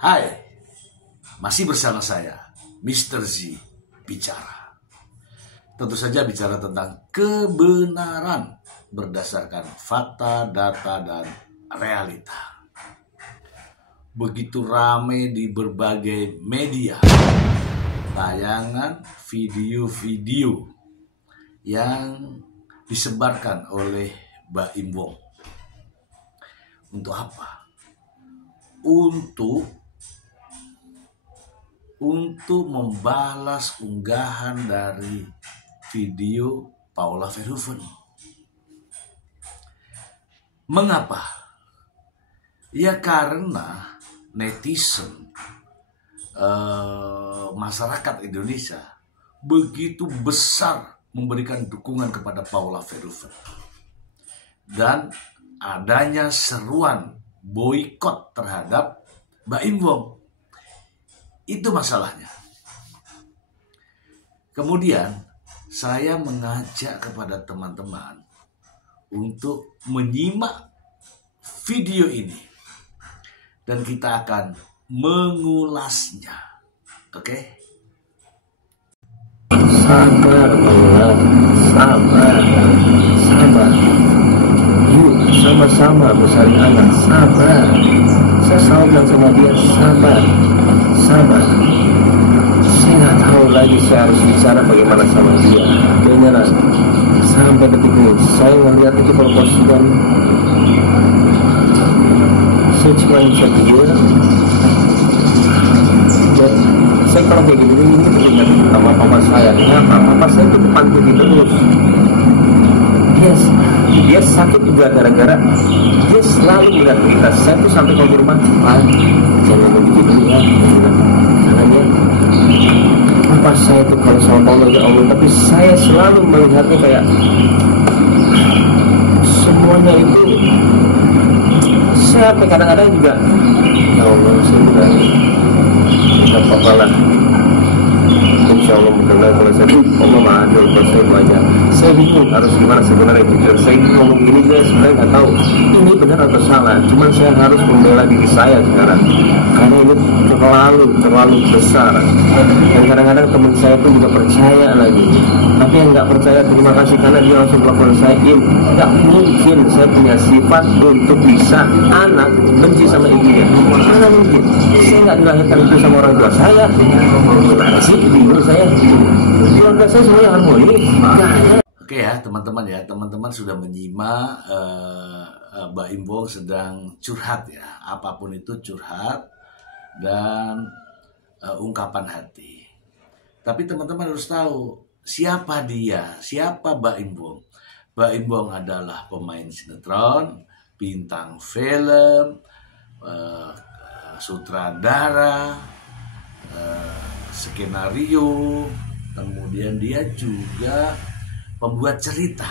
Hai, masih bersama saya, Mr. Z bicara. Tentu saja bicara tentang kebenaran berdasarkan fakta, data, dan realita. Begitu ramai di berbagai media, tayangan video-video yang disebarkan oleh Baim Wong. Untuk apa? Untuk membalas unggahan dari video Paula Verhoeven. Mengapa? Ya karena netizen, masyarakat Indonesia begitu besar memberikan dukungan kepada Paula Verhoeven. Dan adanya seruan boikot terhadap Baim Wong. Itu masalahnya. Kemudian saya mengajak kepada teman-teman untuk menyimak video ini dan kita akan mengulasnya. Oke? Sabar Allah, sabar. Yuk sama-sama besarin anak, sabar. Saya selalu bilang sama dia, sabar. Saya nggak tahu lagi saya harus bicara bagaimana sama dia. Beneran, sampai detik ini saya ngeliat itu perkosian. Saya cuma bisa dia. Dan saya kalau kayak gini ini teringat sama papa saya. Kenapa? Papa saya itu depan TV terus. Dia sakit juga gara-gara dia selalu melihat berita. Saya tuh sampai kalau di rumah, jangan ngomong begitu ya. Karena dia, papa saya tuh kalau sama Allah ya Allah, tapi saya selalu melihatnya kayak semuanya itu. Saya kadang-kadang juga, ya Allah, saya juga tidak apa-apa lah. Insya Allah mudah-mudahan kalau saya Allah maafin kalau saya belajar. Saya bingung harus gimana sebenarnya pikir. Saya ngomong gini saya sebenarnya nggak tahu ini benar atau salah. Cuman saya harus membela diri saya sekarang karena ini terlalu besar. Dan kadang-kadang teman saya pun juga percaya lagi. Tapi yang nggak percaya terima kasih karena dia langsung telepon saya. Nggak mungkin saya punya sifat untuk bisa anak benci sama ibunya. Mana mungkin? Saya nggak dilahirkan itu sama orang tua saya. Gimana sih? Bingung saya. Keluarga saya semuanya harmonis. Oke ya teman-teman sudah menyimak Baim Wong sedang curhat ya, apapun itu curhat dan ungkapan hati. Tapi teman-teman harus tahu siapa dia, siapa Baim Wong. Baim Wong adalah pemain sinetron, bintang film, sutradara, skenario, kemudian dia juga pembuat cerita.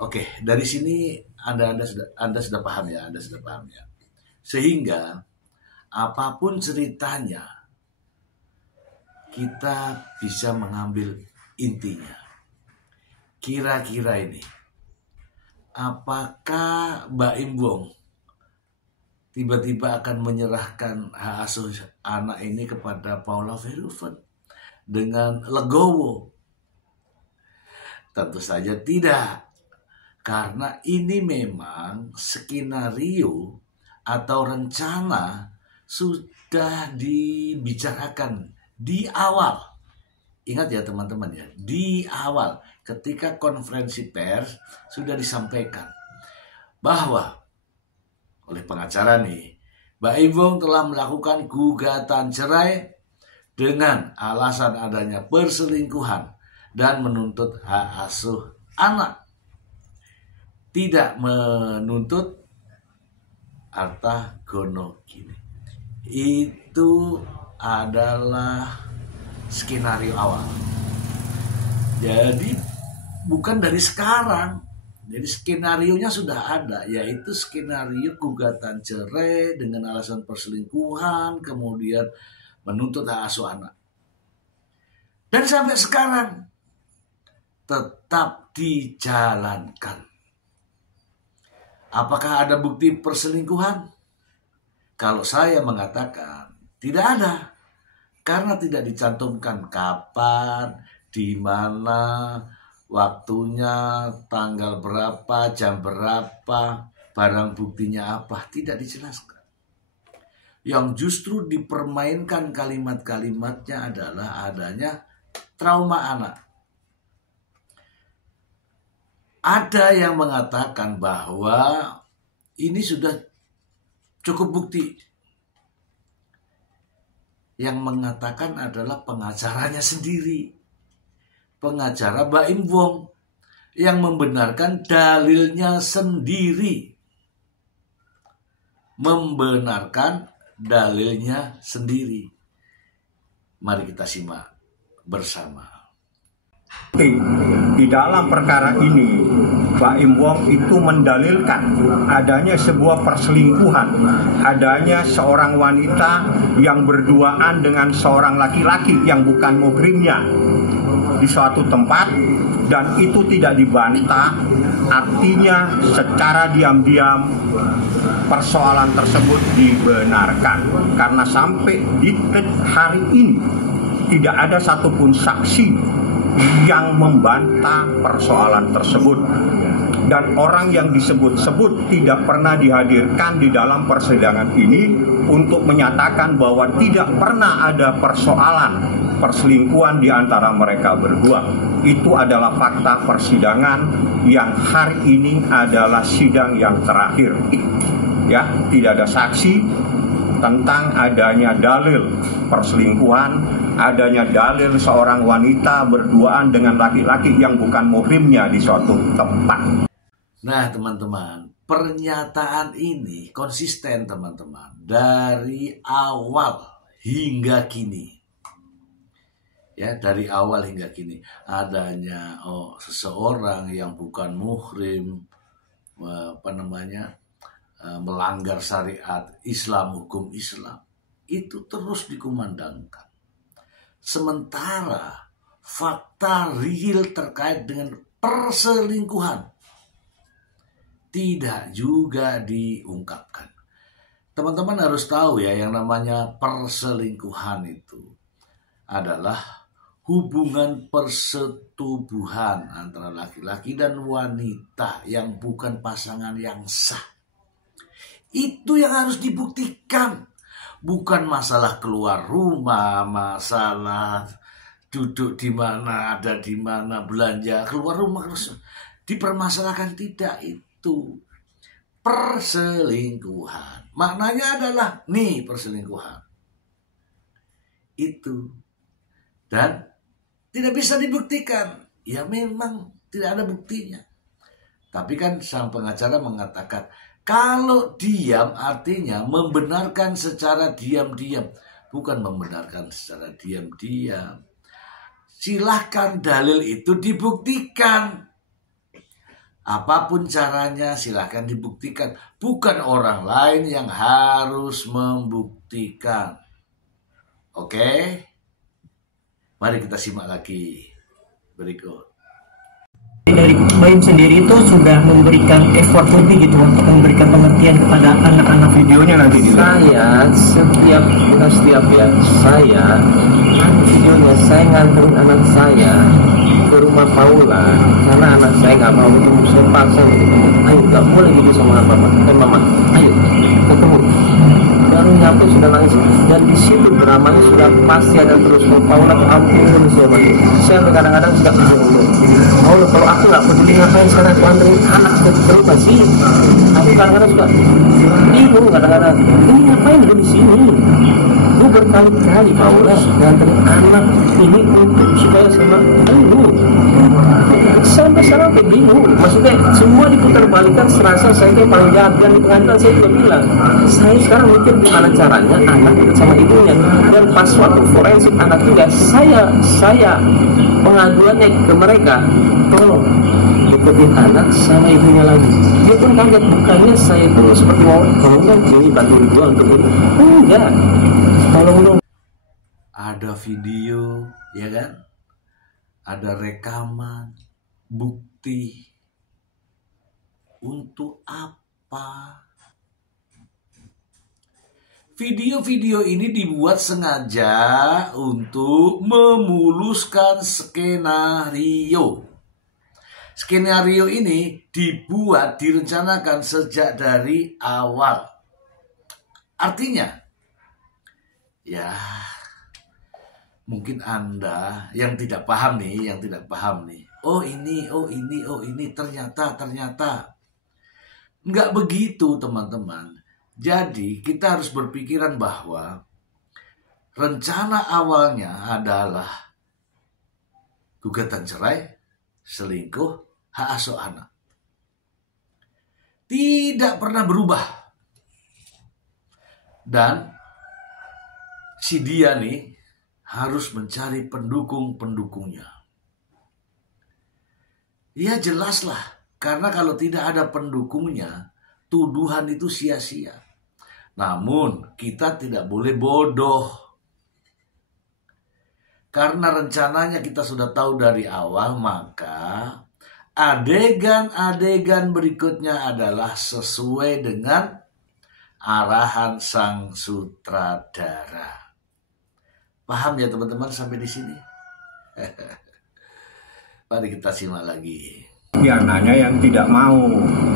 Oke, dari sini Anda sudah paham ya, Sehingga apapun ceritanya kita bisa mengambil intinya. Kira-kira ini, apakah Baim Wong tiba-tiba akan menyerahkan hak asuh anak ini kepada Paula Verhoeven dengan legowo? Tentu saja tidak, karena ini memang skenario atau rencana sudah dibicarakan di awal. Ingat ya teman-teman ya, di awal ketika konferensi pers sudah disampaikan bahwa oleh pengacara nih, Baim Wong telah melakukan gugatan cerai dengan alasan adanya perselingkuhan dan menuntut hak asuh anak. Tidak menuntut harta gono gini. Itu adalah skenario awal. Jadi bukan dari sekarang. Jadi skenarionya sudah ada, yaitu skenario gugatan cerai dengan alasan perselingkuhan, kemudian menuntut hak asuh anak. Dan sampai sekarang tetap dijalankan. Apakah ada bukti perselingkuhan? Kalau saya mengatakan tidak ada, karena tidak dicantumkan kapan, di mana, waktunya, tanggal berapa, jam berapa, barang buktinya apa, tidak dijelaskan. Yang justru dipermainkan kalimat-kalimatnya adalah adanya trauma anak. Ada yang mengatakan bahwa ini sudah cukup bukti. Yang mengatakan adalah pengacaranya sendiri. Pengacara Baim Wong yang membenarkan dalilnya sendiri. Membenarkan dalilnya sendiri. Mari kita simak bersama. Di dalam perkara ini, Baim Wong itu mendalilkan adanya sebuah perselingkuhan, adanya seorang wanita yang berduaan dengan seorang laki-laki yang bukan muhrimnya di suatu tempat, dan itu tidak dibantah. Artinya secara diam-diam persoalan tersebut dibenarkan, karena sampai di hari ini tidak ada satupun saksi yang membantah persoalan tersebut, dan orang yang disebut-sebut tidak pernah dihadirkan di dalam persidangan ini untuk menyatakan bahwa tidak pernah ada persoalan perselingkuhan di antara mereka berdua. Itu adalah fakta persidangan yang hari ini adalah sidang yang terakhir. Ya, tidak ada saksi tentang adanya dalil perselingkuhan, adanya dalil seorang wanita berduaan dengan laki-laki yang bukan muhrimnya di suatu tempat. Nah teman-teman, pernyataan ini konsisten teman-teman dari awal hingga kini. Ya, dari awal hingga kini adanya seseorang yang bukan muhrim, melanggar syariat Islam, hukum Islam, itu terus dikumandangkan. Sementara fakta real terkait dengan perselingkuhan tidak juga diungkapkan. Teman-teman harus tahu ya, yang namanya perselingkuhan itu adalah hubungan persetubuhan antara laki-laki dan wanita yang bukan pasangan yang sah. Itu yang harus dibuktikan. Bukan masalah keluar rumah, masalah duduk di mana, ada di mana, belanja, keluar rumah. Dipermasalahkan tidak itu. Perselingkuhan. Maknanya adalah nih perselingkuhan. Itu. Dan tidak bisa dibuktikan. Ya memang tidak ada buktinya. Tapi kan sang pengacara mengatakan, kalau diam artinya membenarkan secara diam-diam. Bukan membenarkan secara diam-diam. Silahkan dalil itu dibuktikan. Apapun caranya silahkan dibuktikan. Bukan orang lain yang harus membuktikan. Oke? Mari kita simak lagi berikut. Dari Baim sendiri itu sudah memberikan effort lebih gitu untuk memberikan pengertian kepada anak-anak. Videonya nanti saya setiap videonya saya nganterin anak saya ke rumah Paula karena anak saya nggak mau ketemu. Saya paksa gitu, ayo nggak boleh gitu sama mama, ayo ketemu. Baru nyampe sudah nangis, dan di situ dramanya sudah pasti ada terus. Paula ampun saya kadang-kadang suka bingung. Paula, kalau aku nggak peduli ngapain sekarang aku anterin anak ke rumah sih? Aku kadang-kadang suka bingung, kadang-kadang ini ngapain di sini? Lu berkali-kali Paula nganterin anak ini untuk supaya sama lu. Sampai sekarang kayak bingung. Maksudnya semua diputar balikan, serasa saya kayak paling jahat. Dan di pengadilan saya juga bilang, saya sekarang mikir gimana caranya anak itu sama ibunya. Dan pas waktu forensik anak juga, saya pengaduannya ke mereka, tolong deketin anak sama ibunya lagi. Dia pun kaget, bukannya saya itu seperti mau tolong jadi bantuin gua untuk itu. Enggak, tolong dong. Ada video, ya kan? Ada rekaman, bukti. Untuk apa? Video-video ini dibuat sengaja untuk memuluskan skenario. Skenario ini direncanakan sejak dari awal. Artinya, ya mungkin Anda yang tidak paham nih, Oh ini, ternyata. Nggak begitu, teman-teman. Jadi kita harus berpikiran bahwa rencana awalnya adalah gugatan cerai, selingkuh, hak asuh anak. Tidak pernah berubah. Dan si dia nih harus mencari pendukung-pendukungnya. Ya jelaslah, karena kalau tidak ada pendukungnya, tuduhan itu sia-sia. Namun kita tidak boleh bodoh. Karena rencananya kita sudah tahu dari awal, maka adegan-adegan berikutnya adalah sesuai dengan arahan sang sutradara. Paham ya teman-teman sampai di sini? Mari kita simak lagi. Anaknya yang tidak mau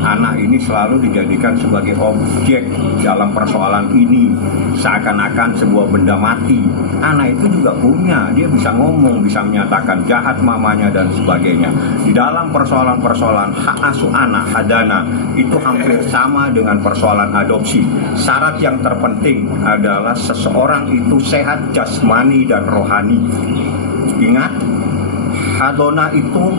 anak ini selalu dijadikan sebagai objek dalam persoalan ini, seakan-akan sebuah benda mati. Anak itu juga punya, dia bisa ngomong, bisa menyatakan jahat mamanya dan sebagainya. Di dalam persoalan-persoalan hak asuh anak, hadana, itu hampir sama dengan persoalan adopsi. Syarat yang terpenting adalah seseorang itu sehat jasmani dan rohani. Ingat, hadona itu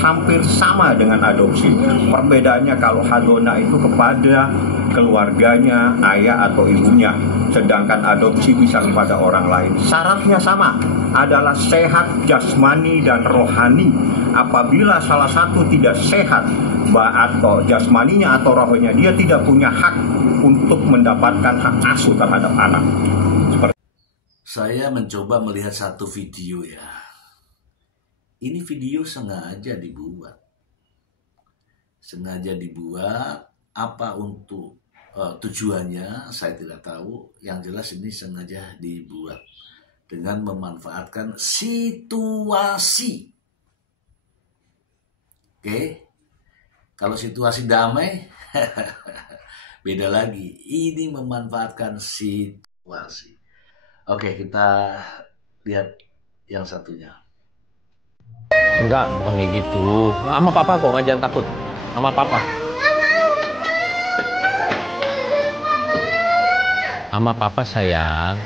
hampir sama dengan adopsi. Perbedaannya kalau hadona itu kepada keluarganya, ayah atau ibunya, sedangkan adopsi bisa kepada orang lain. Syaratnya sama, adalah sehat jasmani dan rohani. Apabila salah satu tidak sehat, atau jasmaninya atau rohaninya, dia tidak punya hak untuk mendapatkan hak asuh terhadap anak. Saya mencoba melihat satu video ya. Ini video sengaja dibuat. Apa untuk tujuannya saya tidak tahu. Yang jelas ini sengaja dibuat dengan memanfaatkan situasi. Oke. Kalau situasi damai beda lagi. Ini memanfaatkan situasi. Oke, kita lihat yang satunya. Enggak, bukan kayak gitu. Sama papa kok, jangan takut. Sama papa. Sama papa sayang.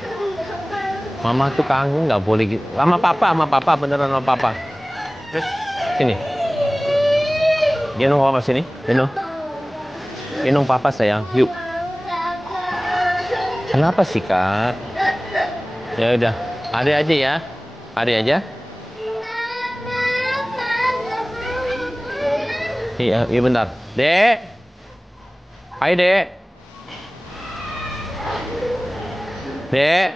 Mama tuh kangen, nggak boleh gitu. Sama papa, beneran sama papa. Terus, sini. Gendong papa sini, gendong. Gendong papa sayang, yuk. Kenapa sih, Kak? Ya udah, adek aja ya. Adek aja. Iya bentar. Dek. Hai, Dek. Dek.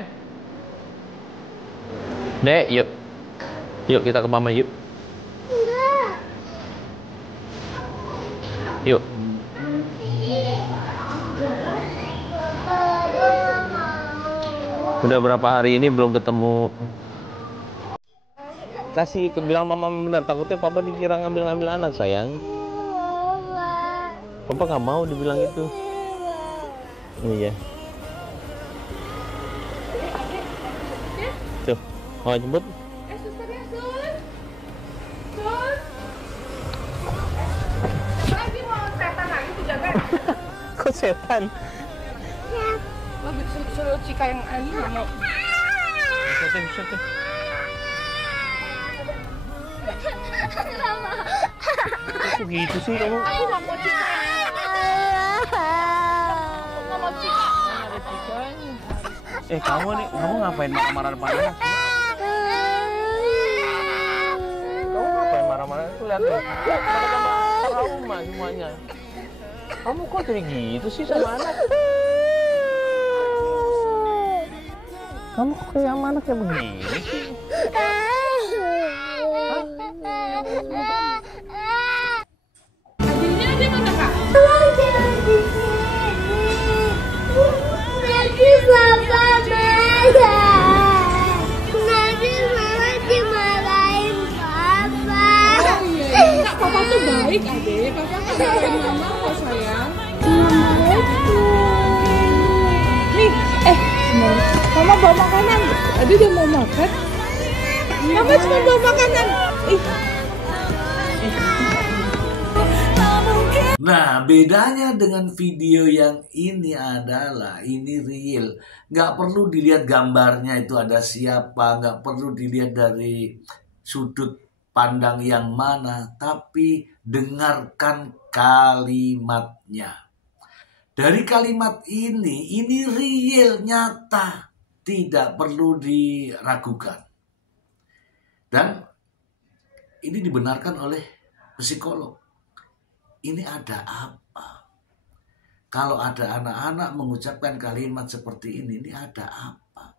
Dek, yuk. Yuk kita ke mama yuk. Yuk. Udah berapa hari ini belum ketemu. Kasih bilang mama benar, takutnya papa dikira ngambil anak sayang. Papa nggak mau dibilang itu. Iya. Tuh, mau jemput? Susternya Sus. Lagi mau setan lagi tuh jaga. Kok setan? Lo suruh Cika yang ini nggak mau. Setan. Kok gitu sih kamu? Aku nggak mau Cika. Kamu ngapain marah-marah depan anak? Kamu ngapain marah-marah? Tuh lihat tuh. Trauma semuanya. Kamu kok jadi gitu sih sama anak? Kamu kok kayak sama anak kayak begini sih? Ini aja mana Kak? baik, adek. Papa nggak marahin mama kok, sayang. Nih, mama bawa makanan. Adek udah mau makan. Mama cuma bawa makanan. Nah, bedanya dengan video yang ini adalah ini real. Nggak perlu dilihat gambarnya itu ada siapa, nggak perlu dilihat dari sudut pandang yang mana, tapi dengarkan kalimatnya. Dari kalimat ini real, nyata, tidak perlu diragukan. Dan ini dibenarkan oleh psikolog. Ini ada apa? Kalau ada anak-anak mengucapkan kalimat seperti ini ada apa?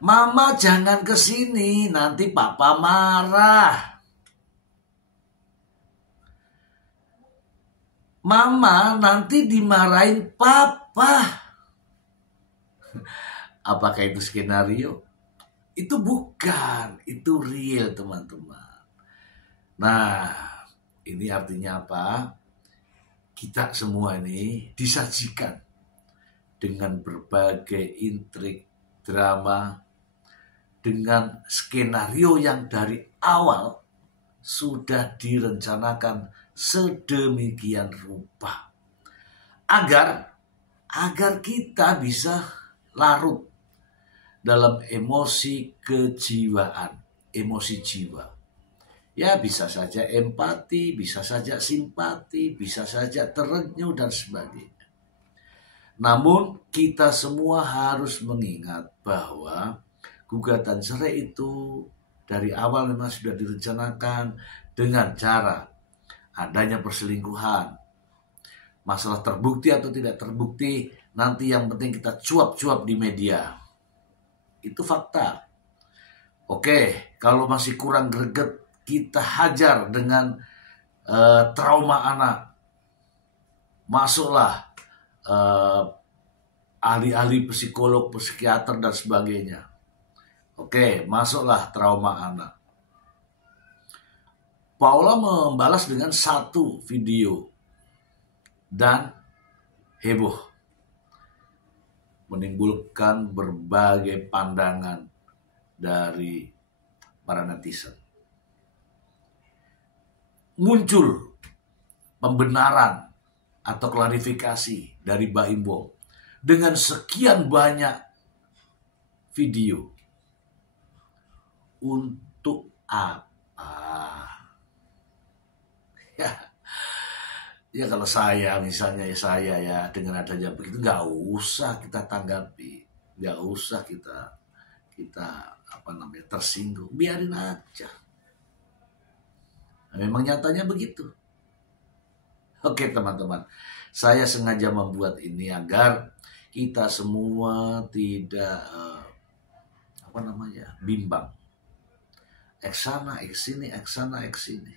Mama jangan ke sini, nanti papa marah. Mama nanti dimarahin papa. Apakah itu skenario? Itu bukan, itu real teman-teman. Nah, ini artinya apa? Kita semua ini disajikan dengan berbagai intrik, drama, dengan skenario yang dari awal sudah direncanakan sedemikian rupa. Agar kita bisa larut dalam emosi kejiwaan, emosi jiwa. Ya bisa saja empati, bisa saja simpati, bisa saja terenyuh dan sebagainya. Namun kita semua harus mengingat bahwa gugatan cerai itu dari awal memang sudah direncanakan dengan cara adanya perselingkuhan. Masalah terbukti atau tidak terbukti, nanti yang penting kita cuap-cuap di media. Itu fakta. Oke, kalau masih kurang greget, kita hajar dengan trauma anak. Masuklah ahli-ahli psikolog, psikiater dan sebagainya. Oke, masuklah trauma anak. Paula membalas dengan satu video dan heboh, menimbulkan berbagai pandangan dari para netizen. Muncul pembenaran atau klarifikasi dari Baim Wong dengan sekian banyak video. Untuk apa? Ya kalau saya misalnya saya dengan adanya begitu nggak usah kita tanggapi, nggak usah kita tersinggung, biarin aja. Memang nyatanya begitu. Oke teman-teman, saya sengaja membuat ini agar kita semua tidak bimbang. Eksana, eksini, eksana, eksini.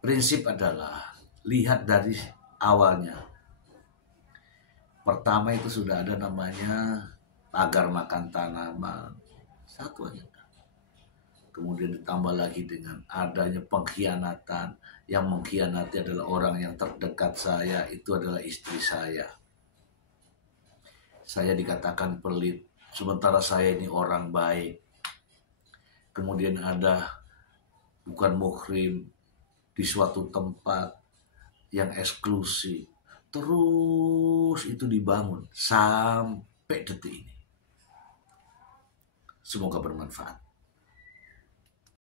Prinsip adalah lihat dari awalnya. Pertama itu sudah ada namanya pagar makan tanaman. Satu aja. Kemudian ditambah lagi dengan adanya pengkhianatan. Yang mengkhianati adalah orang yang terdekat saya, itu adalah istri saya. Saya dikatakan pelit, sementara saya ini orang baik. Kemudian ada bukan muhrim di suatu tempat yang eksklusif. Terus itu dibangun sampai detik ini. Semoga bermanfaat.